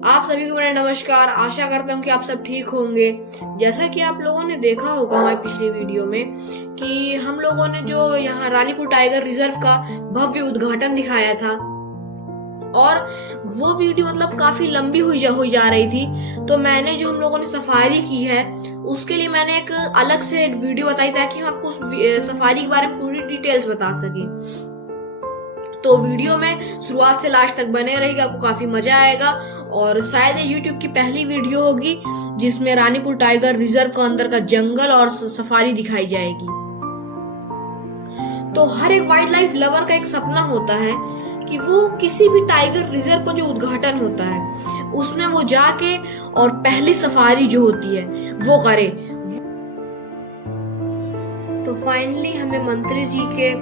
आप सभी को मेरा नमस्कार। आशा करता हूँ कि आप सब ठीक होंगे। जैसा कि आप लोगों ने देखा होगा हमारी पिछली वीडियो में कि हम लोगों ने जो यहाँ रानीपुर टाइगर रिजर्व का भव्य उद्घाटन दिखाया था और वो वीडियो मतलब काफी लंबी हुई जा रही थी। तो मैंने जो हम लोगों ने सफारी की है उसके लिए मैंने एक अलग से वीडियो बताई ताकि हम आपको उस सफारी के बारे में पूरी डिटेल्स बता सकें। तो वीडियो में शुरुआत से लास्ट तक बने रहिएगा, आपको काफी मजा आएगा। और शायद ये YouTube की पहली वीडियो होगी जिसमें रानीपुर टाइगर रिजर्व का अंदर का जंगल और सफारी दिखाई जाएगी। तो हर एक वाइल्ड लाइफ लवर का एक सपना होता है कि वो किसी भी टाइगर रिजर्व का जो उद्घाटन होता है उसमें वो जाके और पहली सफारी जो होती है वो करे। तो फाइनली हमें मंत्री जी के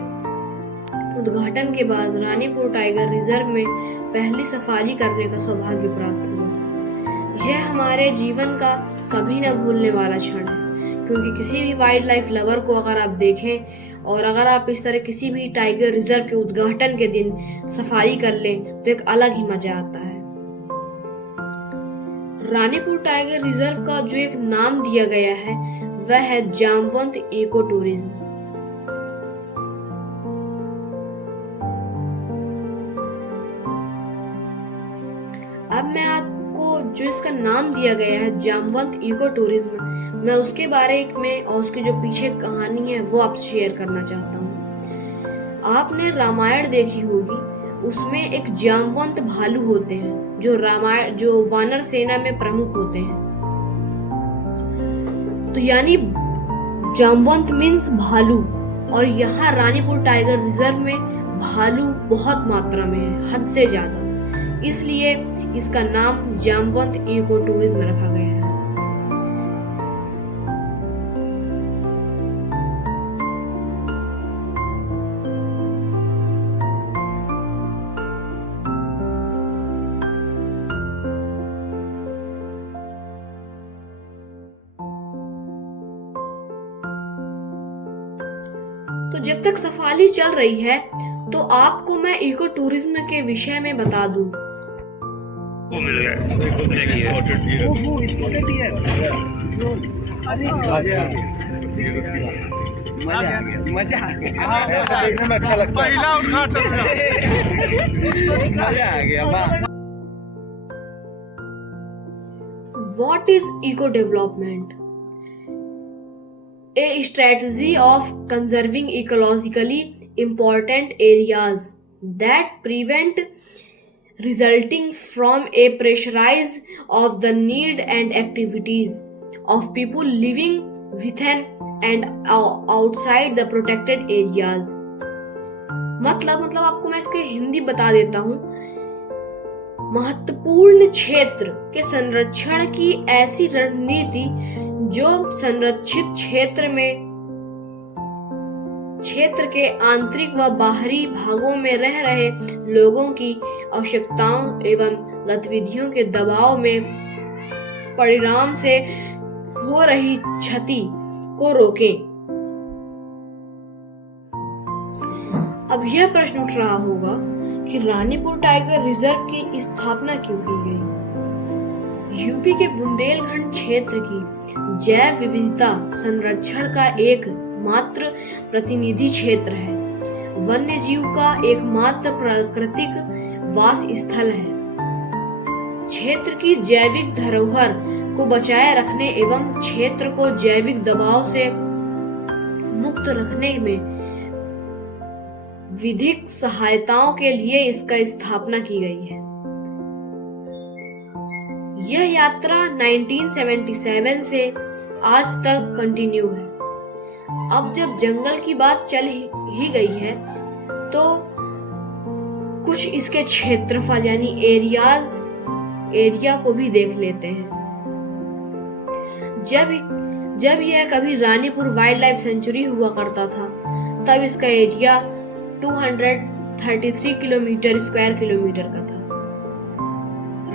उद्घाटन के बाद रानीपुर टाइगर रिजर्व में पहली सफारी करने का सौभाग्य प्राप्त हुआ। यह हमारे जीवन का कभी न भूलने वाला क्षण है, क्योंकि किसी भी वाइल्ड लाइफ लवर को अगर आप देखें और अगर आप इस तरह किसी भी टाइगर रिजर्व के उद्घाटन के दिन सफारी कर लें तो एक अलग ही मजा आता है। रानीपुर टाइगर रिजर्व का जो एक नाम दिया गया है वह है जामवंत इको टूरिज्म। अब मैं आपको जो इसका नाम दिया गया है जामवंत इको टूरिज्म, मैं उसके बारे में और उसकी जो पीछे कहानी है वो आपसे शेयर करना चाहता हूँ। आपने रामायण देखी होगी, उसमें एक जामवंत भालू होते हैं जो वानर सेना में प्रमुख होते हैं। तो यानी जामवंत मीन्स भालू, और यहाँ रानीपुर टाइगर रिजर्व में भालू बहुत मात्रा में है, हद से ज्यादा, इसलिए इसका नाम जामवंत इको टूरिज्म रखा गया है। तो जब तक सफारी चल रही है तो आपको मैं इको टूरिज्म के विषय में बता दूं। वो मिल गया, देखिए मजा आ गया, ऐसा देखने में अच्छा लगता है। पहला उद्घाटन मजा आ गया। What is eco development? A strategy of conserving ecologically important areas that prevent resulting from a pressurize of the need and activities of people living within and outside the protected areas। मतलब आपको मैं इसके हिंदी बता देता हूँ। महत्वपूर्ण क्षेत्र के संरक्षण की ऐसी रणनीति जो संरक्षित क्षेत्र के आंतरिक व बाहरी भागों में रह रहे लोगों की आवश्यकताओं एवं गतिविधियों के दबाव में परिणाम से हो रही क्षति को रोकें। अब यह प्रश्न उठ रहा होगा कि रानीपुर टाइगर रिजर्व की स्थापना क्यों की गई। यूपी के बुंदेलखंड क्षेत्र की जैव विविधता संरक्षण का एक मात्र प्रतिनिधि क्षेत्र है, वन्य जीव का एकमात्र प्राकृतिक वास स्थल है। क्षेत्र की जैविक धरोहर को बचाए रखने एवं क्षेत्र को जैविक दबाव से मुक्त रखने में विधिक सहायताओं के लिए इसका स्थापना की गई है। यह यात्रा 1977 से आज तक कंटिन्यू है। अब जब जंगल की बात चल ही गई है तो कुछ इसके क्षेत्रफल यानी एरिया को भी देख लेते हैं। जब यह कभी रानीपुर वाइल्ड लाइफ सेंचुरी हुआ करता था तब इसका एरिया 233 स्क्वायर किलोमीटर का था।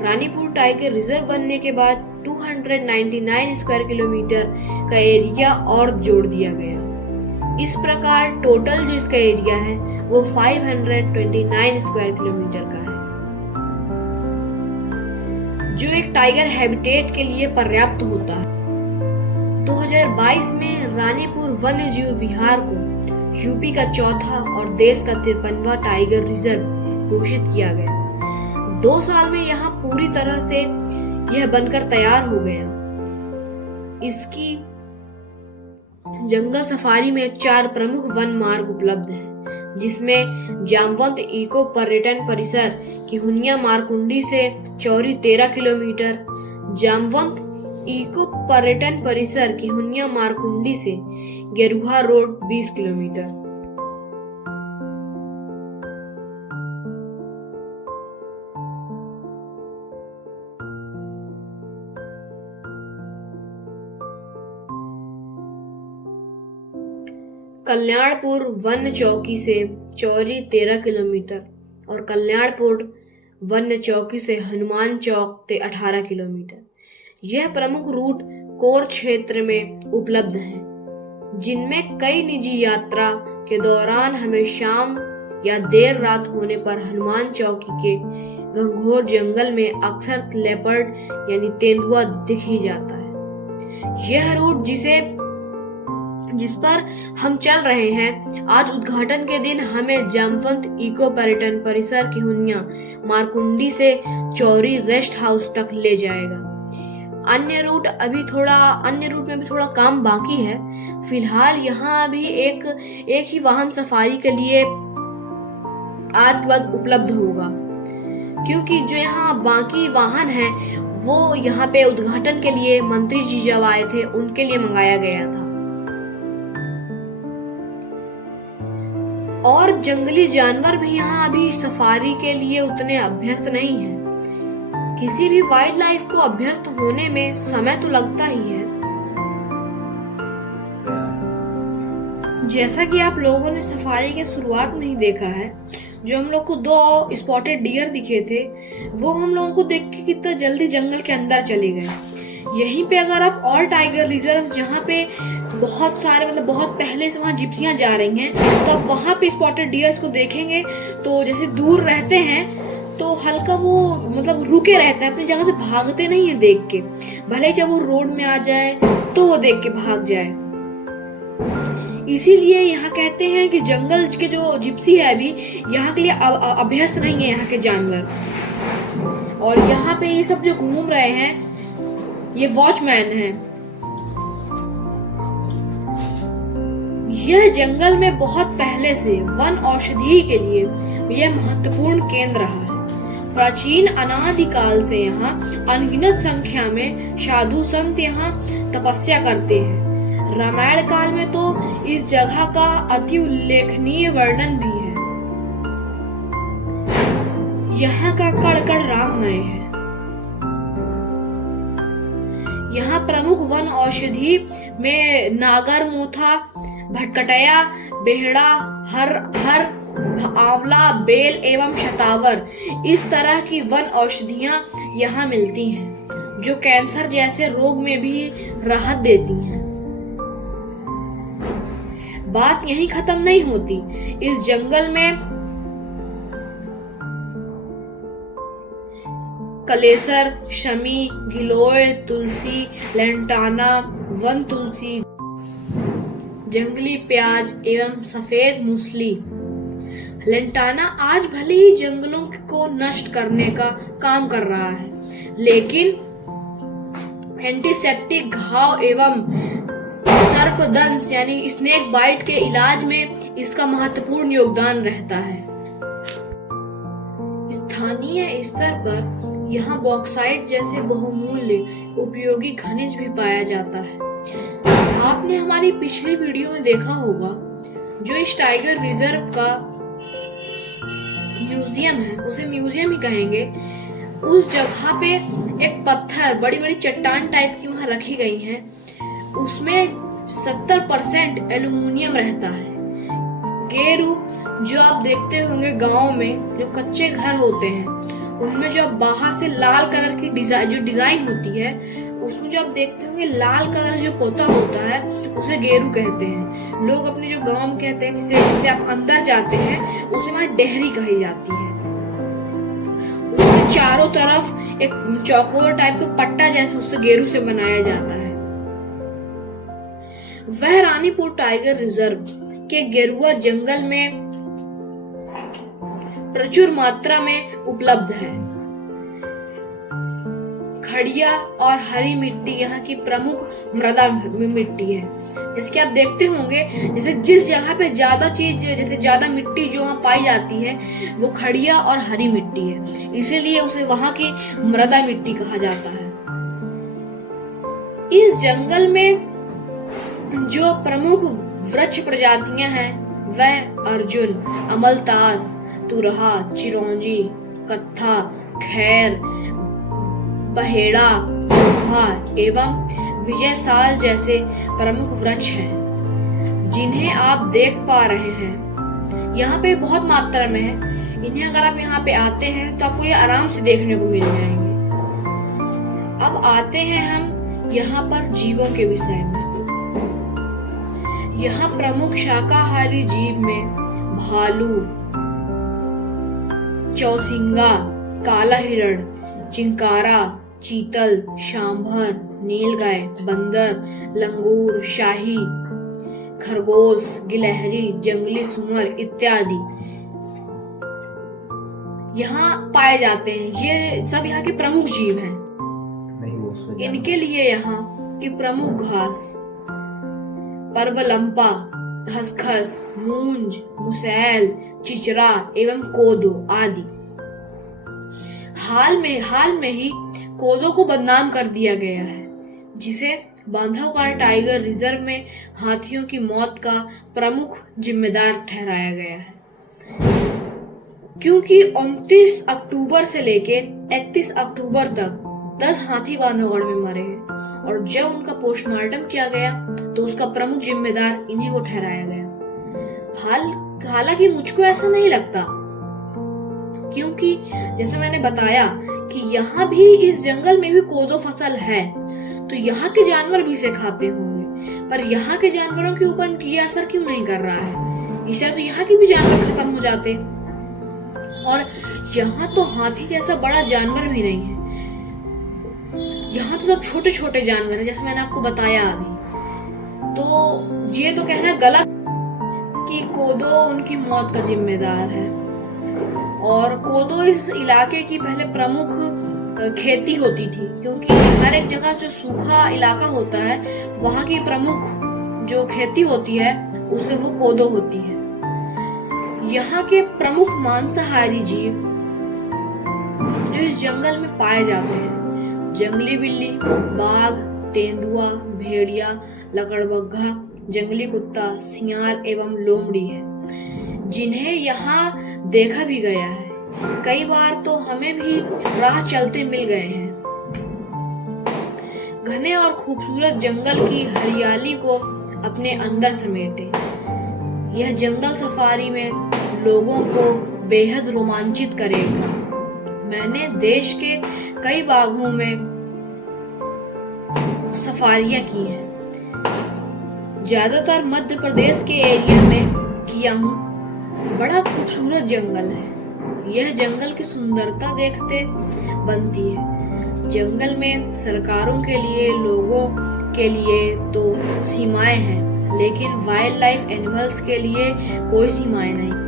रानीपुर टाइगर रिजर्व बनने के बाद 299 स्क्वायर किलोमीटर का एरिया और जोड़ दिया गया। इस प्रकार टोटल जो इसका एरिया है वो 529 स्क्वायर किलोमीटर का है। जो एक टाइगर हैबिटेट के लिए पर्याप्त होता है। 2022 में रानीपुर वन्य जीव विहार को यूपी का चौथा और देश का 53वां टाइगर रिजर्व घोषित किया गया। 2 साल में यहाँ पूरी तरह से यह बनकर तैयार हो गया। इसकी जंगल सफारी में 4 प्रमुख वन मार्ग उपलब्ध हैं, जिसमें जामवंत इको पर्यटन परिसर किहुनिया मारकुंडी से चौड़ी 13 किलोमीटर, जामवंत इको पर्यटन परिसर किहुनिया मारकुंडी से गेरुआ रोड 20 किलोमीटर। कल्याणपुर वन्य चौकी से चौड़ी 13 किलोमीटर और कल्याणपुर वन्य चौकी से हनुमान चौक से 18 किलोमीटर। यह प्रमुख रूट कोर क्षेत्र में उपलब्ध हैं, जिनमें कई निजी यात्रा के दौरान हमें शाम या देर रात होने पर हनुमान चौकी के घंघोर जंगल में अक्सर लेपर्ड यानी तेंदुआ दिख ही जाता है। यह रूट जिस पर हम चल रहे हैं, आज उद्घाटन के दिन हमें जामवंत इको पर्यटन परिसर किहुनिया मारकुंडी से चौरी रेस्ट हाउस तक ले जाएगा। अन्य रूट में भी थोड़ा काम बाकी है। फिलहाल यहाँ अभी एक ही वाहन सफारी के लिए आज के बाद उपलब्ध होगा, क्योंकि जो यहाँ बाकी वाहन हैं वो यहाँ पे उद्घाटन के लिए मंत्री जी जब आए थे उनके लिए मंगाया गया था। और जंगली जानवर भी यहाँ अभी सफारी के लिए उतने अभ्यस्त नहीं हैं। किसी भी वाइल्ड लाइफ को अभ्यस्त होने में समय तो लगता ही है। जैसा कि आप लोगों ने सफारी के शुरुआत में ही देखा है, जो हम लोग को 2 स्पॉटेड डियर दिखे थे, वो हम लोगों को देख के कितना जल्दी जंगल के अंदर चले गए। यहीं पे अगर आप और टाइगर रिजर्व जहाँ पे बहुत सारे बहुत पहले से वहाँ जिप्सियां जा रही हैं, तो आप वहाँ पे स्पॉटेड डियर्स को देखेंगे तो जैसे दूर रहते हैं तो हल्का वो रुके रहते हैं, अपनी जगह से भागते नहीं है देख के, भले जब वो रोड में आ जाए तो वो देख के भाग जाए। इसीलिए यहाँ कहते हैं कि जंगल के जो जिप्सी है अभी यहाँ के लिए अभ्यस्त नहीं है यहाँ के जानवर। और यहाँ पे ये सब जो घूम रहे हैं ये वॉचमैन हैं। यह जंगल में बहुत पहले से वन औषधि के लिए यह महत्वपूर्ण केंद्र रहा है। प्राचीन अनादि काल से यहाँ अनगिनत संख्या में साधु संत यहाँ तपस्या करते हैं। रामायण काल में तो इस जगह का अति उल्लेखनीय वर्णन भी है। यहाँ का कड़ राममय है। यहाँ प्रमुख वन औषधि में नागर मोथा, भटकटया, बेहड़ा, हर आंवला, बेल एवं शतावर इस तरह की वन औषधियां यहाँ मिलती हैं, जो कैंसर जैसे रोग में भी राहत देती हैं। बात यहीं खत्म नहीं होती। इस जंगल में कलेसर, शमी, गिलोय, तुलसी, लेंटाना, वन तुलसी, जंगली प्याज एवं सफेद मूसली। लेंटाना आज भले ही जंगलों को नष्ट करने का काम कर रहा है, लेकिन एंटीसेप्टिक घाव एवं सर्पदंश यानी स्नेक बाइट के इलाज में इसका महत्वपूर्ण योगदान रहता है। स्थानीय स्तर पर यहाँ बॉक्साइट जैसे बहुमूल्य उपयोगी खनिज भी पाया जाता है। आपने हमारी पिछली वीडियो में देखा होगा, जो इस टाइगर रिजर्व का म्यूजियम है, उसे म्यूजियम ही कहेंगे, उस जगह पे एक पत्थर, बड़ी बड़ी चट्टान टाइप की वहां रखी गई है, उसमें 70% एल्युमिनियम रहता है। गेरू जो आप देखते होंगे गांव में जो कच्चे घर होते हैं, उनमें जो आप बाहर से लाल कलर की डिजाइन होती है, उसमें जो आप देखते होंगे लाल कलर जो पोता होता है, उसे गेरू कहते हैं। लोग अपने जो गांव में कहते हैं, जिसे आप अंदर जाते हैं उसे वहां डेहरी कही जाती है। उसके चारों तरफ एक चौकोर टाइप का पट्टा जैसे उससे गेरू से बनाया जाता है। वह रानीपुर टाइगर रिजर्व के गेरुआ जंगल में प्रचुर मात्रा में उपलब्ध है। खड़िया और हरी मिट्टी यहाँ की प्रमुख मृदा मिट्टी है। जैसे कि आप देखते होंगे, जैसे जिस जगह पे ज्यादा चीज, जैसे ज्यादा मिट्टी जो वहाँ पाई जाती है वो खड़िया और हरी मिट्टी है, इसीलिए उसे वहाँ की मृदा मिट्टी कहा जाता है। इस जंगल में जो प्रमुख वृक्ष प्रजातियां हैं वह अर्जुन, अमलतास, तुरहा, चिरौंजी, कत्था, खैर, बहेड़ा, एवं विजय साल जैसे प्रमुख वृक्ष हैं, जिन्हें आप देख पा रहे हैं। यहाँ पे बहुत मात्रा में है। इन्हें अगर आप यहाँ पे आते हैं तो आपको ये आराम से देखने को मिल जाएंगे। अब आते हैं हम यहाँ पर जीवों के विषय में। यहाँ प्रमुख शाकाहारी जीव में भालू, चौसिंगा, काला हिरण, चिंकारा, चीतल, सांभर, नीलगाय, बंदर, लंगूर, शाही, खरगोश, गिलहरी, जंगली सुअर इत्यादि यहाँ पाए जाते हैं। ये सब यहाँ के प्रमुख जीव हैं। इनके लिए यहाँ की प्रमुख घास परवलंपा, खसखस, मूंज, मुसैल, चिचरा एवं कोदो आदि। हाल में ही कोदो को बदनाम कर दिया गया है, जिसे बांधवगढ़ टाइगर रिजर्व में हाथियों की मौत का प्रमुख जिम्मेदार ठहराया गया है, क्योंकि 29 अक्टूबर से लेके 31 अक्टूबर तक 10 हाथी बांधवगढ़ में मरे हैं, और जब उनका पोस्टमार्टम किया गया तो उसका प्रमुख जिम्मेदार इन्हीं को ठहराया गया। हालांकि मुझको ऐसा नहीं लगता, क्योंकि जैसे मैंने बताया कि यहाँ भी इस जंगल में भी कोदो फसल है, तो यहाँ के जानवर भी इसे खाते होंगे, पर यहाँ के जानवरों के ऊपर ये असर क्यों नहीं कर रहा है? इससे तो यहाँ के भी जानवर खत्म हो जाते। और यहाँ तो हाथी जैसा बड़ा जानवर भी नहीं है, यहाँ तो सब छोटे छोटे जानवर हैं, जैसे मैंने आपको बताया अभी। तो ये तो कहना गलत कि कोदो उनकी मौत का जिम्मेदार है। और कोदो इस इलाके की पहले प्रमुख खेती होती थी, क्योंकि हर एक जगह जो सूखा इलाका होता है वहाँ की प्रमुख जो खेती होती है उसे वो कोदो होती है। यहाँ के प्रमुख मांसाहारी जीव जो इस जंगल में पाए जाते हैं जंगली बिल्ली, बाघ, तेंदुआ, भेड़िया, लकड़बग्घा, जंगली कुत्ता, सियार एवं लोमड़ी है, जिन्हें यहाँ देखा भी गया है। कई बार तो हमें भी राह चलते मिल गए हैं। घने और खूबसूरत जंगल की हरियाली को अपने अंदर समेटे यह जंगल सफारी में लोगों को बेहद रोमांचित करेगा। मैंने देश के कई बागों में सफारियां की हैं, ज्यादातर मध्य प्रदेश के एरिया में किया हूँ। बड़ा खूबसूरत जंगल है। यह जंगल की सुंदरता देखते बनती है। जंगल में सरकारों के लिए, लोगों के लिए तो सीमाएं हैं, लेकिन वाइल्ड लाइफ एनिमल्स के लिए कोई सीमाएं नहीं।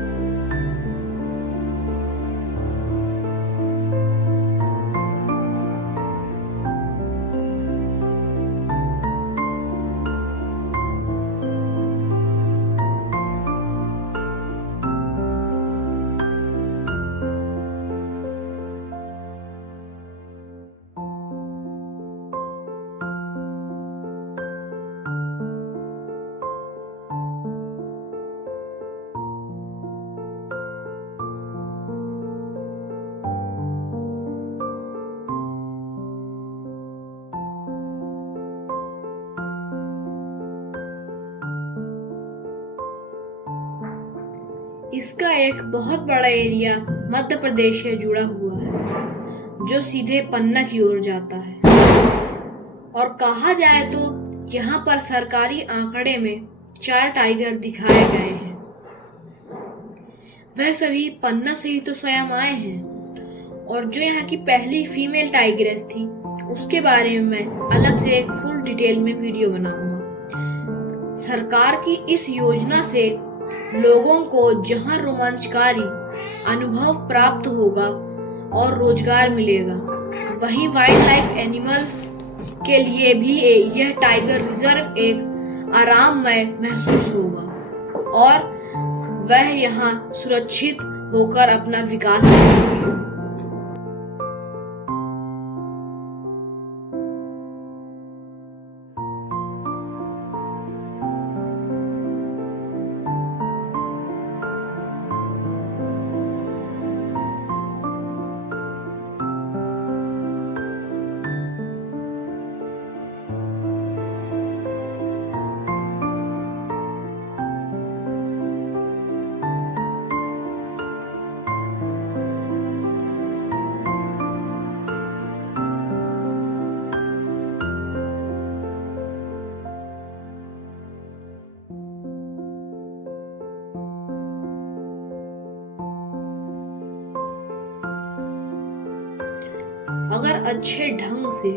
इसका एक बहुत बड़ा एरिया मध्य प्रदेश से जुड़ा हुआ है, जो सीधे पन्ना की ओर जाता है। और कहा जाए तो यहाँ पर सरकारी आंकड़े में 4 टाइगर दिखाए गए हैं। वह सभी पन्ना से ही तो स्वयं आए हैं, और जो यहाँ की पहली फीमेल टाइग्रेस थी उसके बारे में मैं अलग से एक फुल डिटेल में वीडियो बनाऊंगा। सरकार की इस योजना से लोगों को जहां रोमांचकारी अनुभव प्राप्त होगा और रोजगार मिलेगा, वहीं वाइल्ड लाइफ एनिमल्स के लिए भी यह टाइगर रिजर्व एक आराममय महसूस होगा और वह यहाँ सुरक्षित होकर अपना विकास करेंगे। अगर अच्छे ढंग से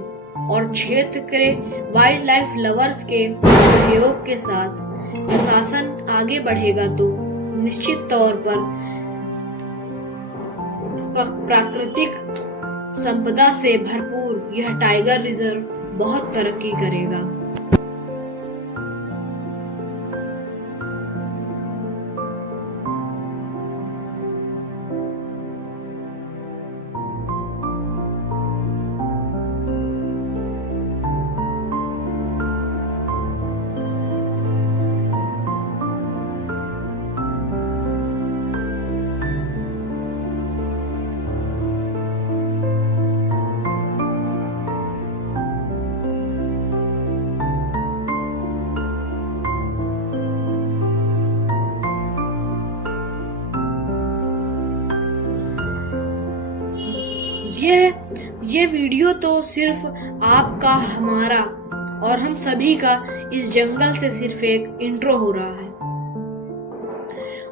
और क्षेत्र के वाइल्ड लाइफ लवर्स के सहयोग के साथ प्रशासन आगे बढ़ेगा तो निश्चित तौर पर प्राकृतिक संपदा से भरपूर यह टाइगर रिजर्व बहुत तरक्की करेगा। ये वीडियो तो सिर्फ आपका, हमारा और हम सभी का इस जंगल से सिर्फ एक इंट्रो हो रहा है।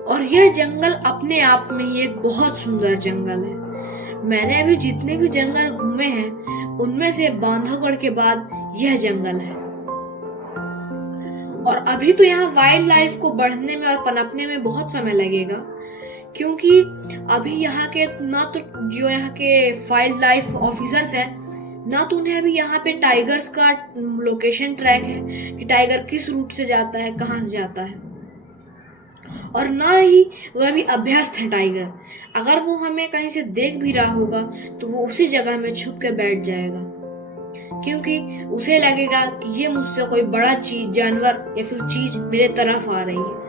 और यह जंगल अपने आप में ही एक बहुत सुंदर जंगल है। मैंने अभी जितने भी जंगल घूमे हैं उनमें से बांधवगढ़ के बाद यह जंगल है। और अभी तो यहाँ वाइल्ड लाइफ को बढ़ने में और पनपने में बहुत समय लगेगा, क्योंकि अभी यहाँ के ना तो जो यहाँ के वाइल्ड लाइफ ऑफिसर्स हैं ना तो उन्हें अभी यहाँ पे टाइगर्स का लोकेशन ट्रैक है कि टाइगर किस रूट से जाता है, कहाँ से जाता है, और ना ही वह अभी अभ्यस्त है टाइगर। अगर वो हमें कहीं से देख भी रहा होगा तो वो उसी जगह में छुप के बैठ जाएगा, क्योंकि उसे लगेगा कि ये मुझसे कोई बड़ा चीज, जानवर या फिर चीज मेरे तरफ आ रही है।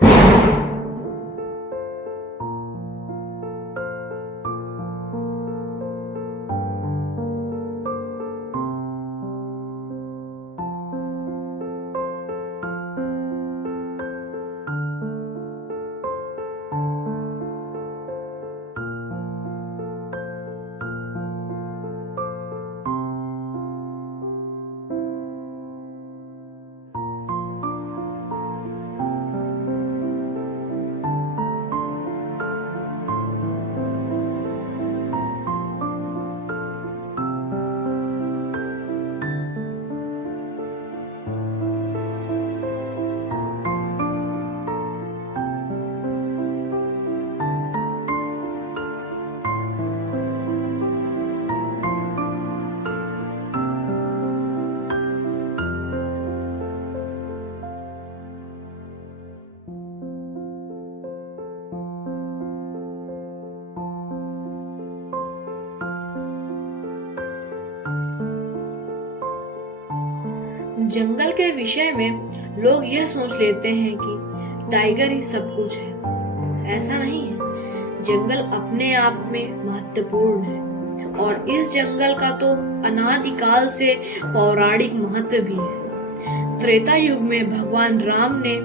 जंगल के विषय में लोग यह सोच लेते हैं कि टाइगर ही सब कुछ है। ऐसा नहीं है। जंगल अपने आप में महत्वपूर्ण है और इस जंगल का तो अनादिकाल से पौराणिक महत्व भी है। त्रेता युग में भगवान राम ने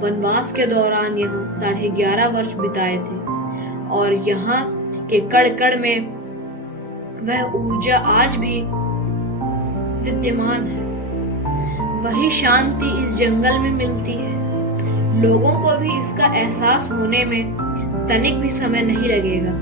वनवास के दौरान यहाँ 11.5 वर्ष बिताए थे और यहाँ के कण कण में वह ऊर्जा आज भी विद्यमान है। वही शांति इस जंगल में मिलती है। लोगों को भी इसका एहसास होने में तनिक भी समय नहीं लगेगा।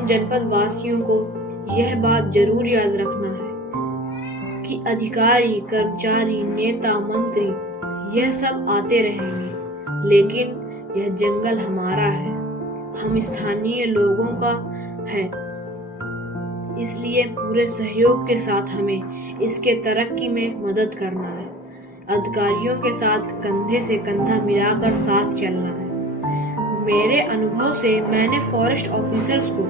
हम जनपद वासियों को यह बात जरूर याद रखना है कि अधिकारी, कर्मचारी, नेता, मंत्री यह सब आते रहेंगे, लेकिन यह जंगल हमारा है, हम स्थानीय लोगों का है। इसलिए पूरे सहयोग के साथ हमें इसके तरक्की में मदद करना है। अधिकारियों के साथ कंधे से कंधा मिलाकर साथ चलना है। मेरे अनुभव से मैंने फॉरेस्ट ऑफिसर्स को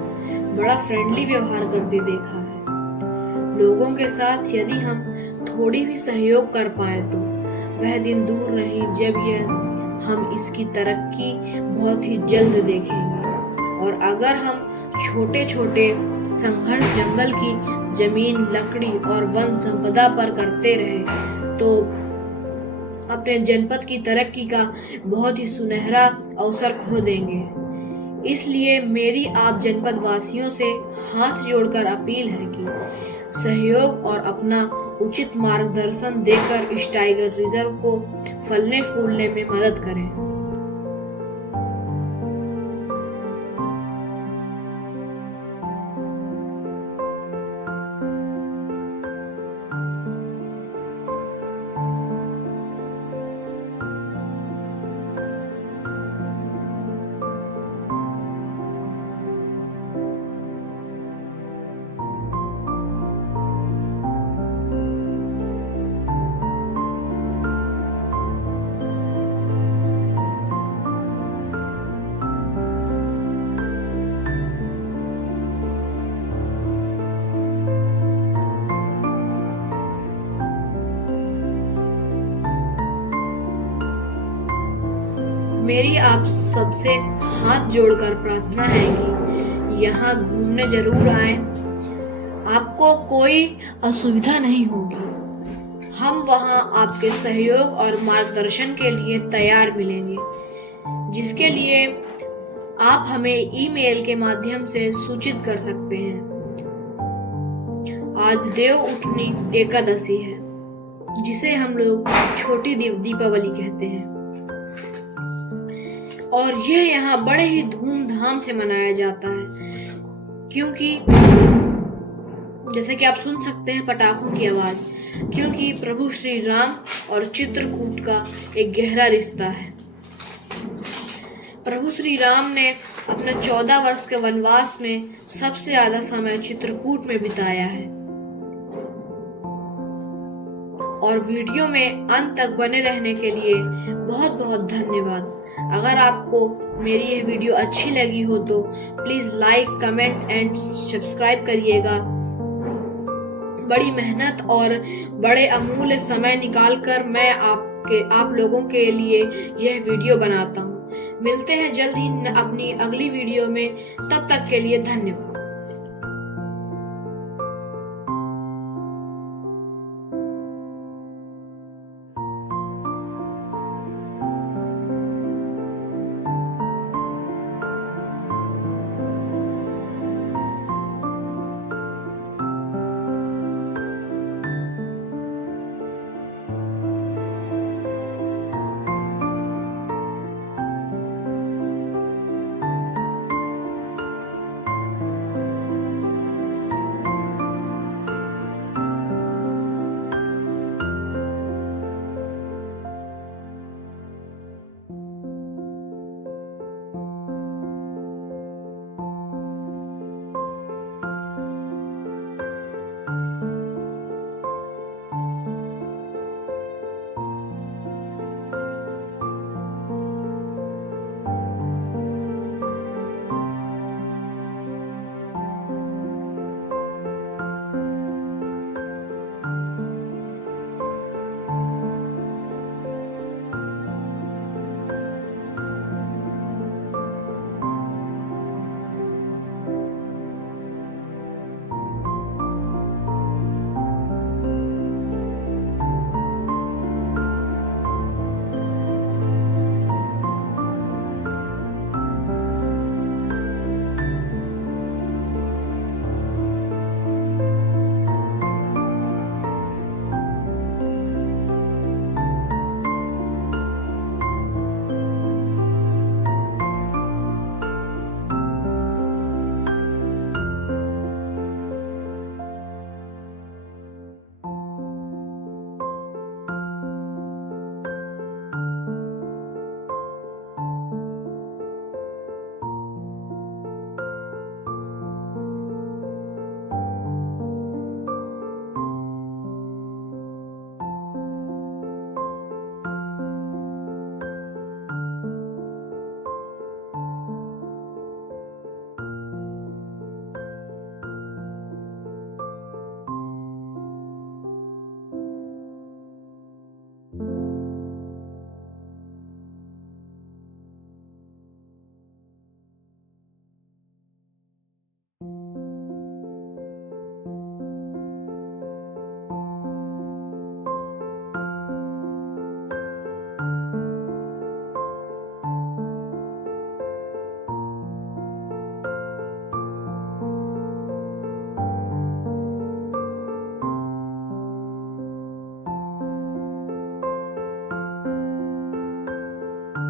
बड़ा फ्रेंडली व्यवहार करते देखा है। लोगों के साथ यदि हम थोड़ी भी सहयोग कर पाए तो वह दिन दूर नहीं जब हम इसकी तरक्की बहुत ही जल्द देखेंगे। और अगर हम छोटे छोटे संघर्ष जंगल की जमीन, लकड़ी और वन संपदा पर करते रहे तो अपने जनपद की तरक्की का बहुत ही सुनहरा अवसर खो देंगे। इसलिए मेरी आप जनपद वासियों से हाथ जोड़कर अपील है कि सहयोग और अपना उचित मार्गदर्शन देकर इस टाइगर रिजर्व को फलने फूलने में मदद करें। मेरी आप सबसे हाथ जोड़कर प्रार्थना है कि यहाँ घूमने जरूर आए। आपको कोई असुविधा नहीं होगी। हम वहाँ आपके सहयोग और मार्गदर्शन के लिए तैयार मिलेंगे, जिसके लिए आप हमें ईमेल के माध्यम से सूचित कर सकते हैं। आज देव उठनी एकादशी है, जिसे हम लोग छोटी दीपावली कहते हैं, और यह यहाँ बड़े ही धूमधाम से मनाया जाता है, क्योंकि जैसे कि आप सुन सकते हैं पटाखों की आवाज, क्योंकि प्रभु श्री राम और चित्रकूट का एक गहरा रिश्ता है। प्रभु श्री राम ने अपने 14 वर्ष के वनवास में सबसे ज्यादा समय चित्रकूट में बिताया है। और वीडियो में अंत तक बने रहने के लिए बहुत बहुत धन्यवाद। अगर आपको मेरी यह वीडियो अच्छी लगी हो तो please like, comment and subscribe करिएगा। बड़ी मेहनत और बड़े अमूल्य समय निकालकर मैं आप लोगों के लिए यह वीडियो बनाता हूँ। मिलते हैं जल्द ही अपनी अगली वीडियो में, तब तक के लिए धन्यवाद।